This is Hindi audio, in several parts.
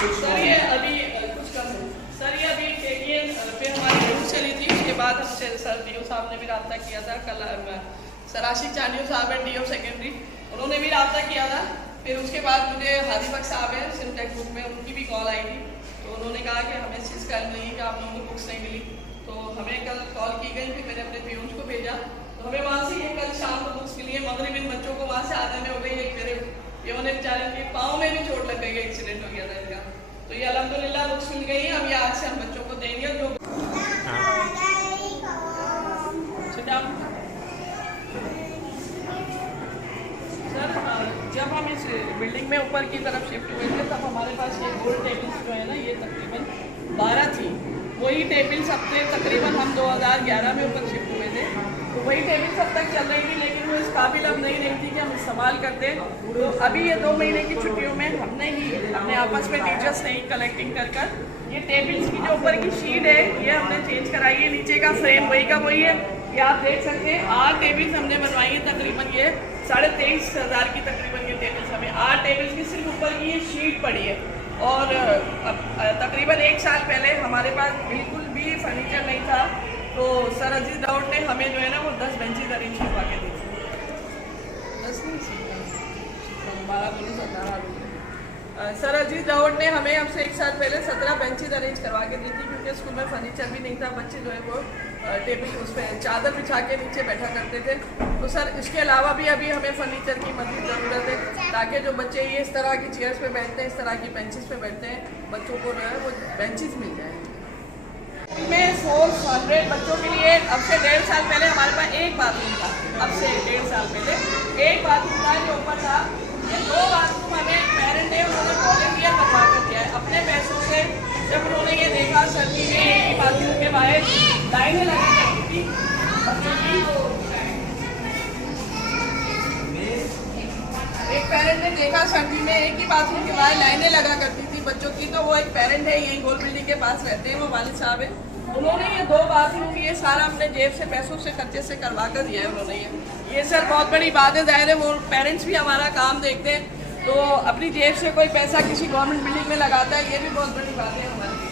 सर ये अभी कुछ कम है सर, ये अभी KTN पे हमारी न्यूज़ चली थी। उसके बाद हमसे सर DO साहब ने भी रब्ता किया था। कल सर आशिक चांडियो साहब हैं DO सेकेंडरी, उन्होंने भी रब्ता किया था। फिर उसके बाद मुझे हाजी बख्श साहब हैं सिमटेक ग्रुप में, उनकी भी कॉल आई थी। तो उन्होंने कहा कि हमें इस चीज़ का इल्म नहीं है कि आप लोगों को बुक्स नहीं मिली। तो हमें कल कॉल की गई, फिर मैंने अपने पियून्स को भेजा, तो हमें वहाँ से ये कल शाम को बुक्स मिली है। मगरिब इन बच्चों को वहाँ से आने में हो गई। एक मेरे पियों ने बेचारे के पाँव में भी चोट लग गई, एक्सीडेंट हो गया था इनका। तो ये अल्हम्दुलिल्लाह बुक्स मिल गई हैं। हम ये आज से हम बच्चों को देंगे। जो सर जब हम इस बिल्डिंग में ऊपर की तरफ शिफ्ट हुए थे, तब हमारे पास ये गोल टेबल्स जो है ना, ये तकरीबन 12 थी। वही टेबल्स अब से तकरीबन हम 2011 में ऊपर शिफ्ट हुए थे, तो वही टेबल्स अब तक चल रही थी, लेकिन वो इस काबिल अब नहीं रही थी कि हम इस्तेमाल करते। तो अभी ये 2 महीने की छुट्टियों में हमने ही अपने आपस में टीचर्स ने ही कलेक्टिंग कर ये टेबल्स की जो ऊपर की शीट है ये हमने चेंज कराई है। नीचे का फ्रेम वही का वही है, ये आप देख सकते हैं। 8 टेबल्स हमने बनवाई है, तकरीबन ये 23,500 की तकरीबन ये टेबल्स हमें 8 टेबल्स की सिर्फ ऊपर की ये शीट पड़ी है। और तकरीबन 1 साल पहले हमारे पास बिल्कुल भी फर्नीचर नहीं था, तो सर अजीज दाऊद ने हमें जो है ना वो 10 बेंचेज अरेंज करवा के दी थी। 10 नहीं, 12 सर अजीज दाऊद ने हमें अब से 1 साल पहले 17 बेंचेज अरेंज करवा के दी थी, क्योंकि स्कूल में फर्नीचर भी नहीं था। बच्चे जो है वो टेबल उस पर चादर बिछा के नीचे बैठा करते थे। तो सर इसके अलावा भी अभी हमें फर्नीचर की मज़ीद ज़रूरत है, ताकि जो बच्चे ये इस तरह की चेयर्स पे बैठते हैं, इस तरह की बेंचेस पे बैठते हैं, बच्चों को जो है वो बेंचेस मिल जाए। में 400 बच्चों के लिए अब से 1.5 साल पहले हमारे पास एक बाथरूम था। अब से 1.5 साल पहले एक बाथरूम था जो ऊपर था। ये 2 बाथरूम हमें पेरेंट ने उन्होंने वॉलंटियर बनवा कर दिया है अपने पैसों से। जब उन्होंने ये देखा सर्दी में एक ही बाथरूम के बाहर लाइनें लगी करती थी बच्चों की, एक पेरेंट ने देखा सर्दी में एक ही बाथरूम के बाहर लाइनें लगा करती थी बच्चों की। तो वो एक पेरेंट है, यही गोल बिल्डिंग के पास रहते हैं, वो वालिद साहब है। उन्होंने ये 2 बाथरूम ये सारा अपने जेब से पैसों से खर्चे से करवा कर दिया है उन्होंने। ये सर बहुत बड़ी बात है। ज़ाहिर है वो पेरेंट्स भी हमारा काम देखते हैं, तो अपनी जेब से कोई पैसा किसी गवर्नमेंट बिल्डिंग में लगाता है, ये भी बहुत बड़ी बात है हमारे लिए।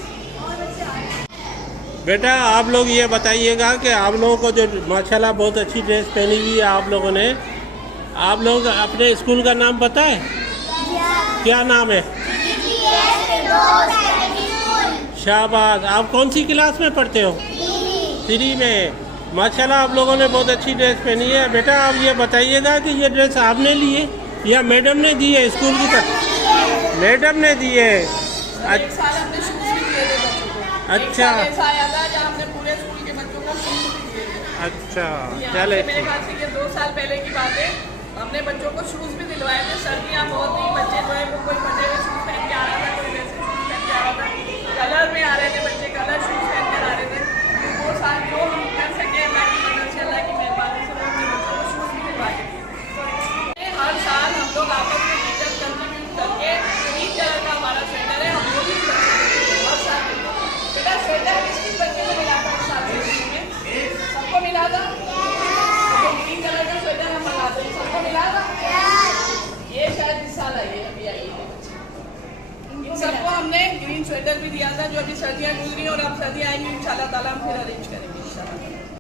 बेटा आप लोग ये बताइएगा कि आप लोगों को जो माशाल्लाह बहुत अच्छी ड्रेस पहनी हुई है आप लोगों ने, आप लोग अपने स्कूल का नाम पता है? क्या नाम है? शाहबाज। आप कौन सी क्लास में पढ़ते हो? 3 में। माशाल्लाह आप लोगों ने बहुत अच्छी ड्रेस पहनी है। बेटा आप ये बताइएगा कि ये ड्रेस आपने ली है या मैडम ने दी है? स्कूल की तरफ मैडम ने दी है। अच्छा अच्छा, चले। मेरे ख्याल से ये 2 साल पहले की बात है, हमने बच्चों को शूज़ भी दिलवाए थे। सर्दियाँ बहुत थी, बच्चे जो है वो कोई फटे हुए शूज़ पहन के आ रहा था, कोई वैसे शूज़ पहन के आ रहा था। कलर में आ रहे थे बच्चे, कलर शूज़ पहन कर आ रहे थे। तो 2 साल जो हम कर सके अल्लाह की मेहरबानी से अपने बच्चों को शूज़ भी दिलवा के दिए। हर साल हम लोग आपस में टीचर कंट्रीब्यूट करके 3 कलर का हमारा स्वेटर है, हम लोग भी बहुत सारे। बेटा स्वेटर किस बच्चे को मिला था इस साल में? सबको मिला था। तो 3 कलर का स्वेटर हम बनाते हैं, सबको मिला था। ये शायद इस साल आई है, अभी आई है। इन सबको हमने ग्रीन स्वेटर भी दिया था, जो अभी सर्दियाँ गुजरी और अब सर्दियाँ आएंगी इंशाल्लाह ताला हम फिर अरेंज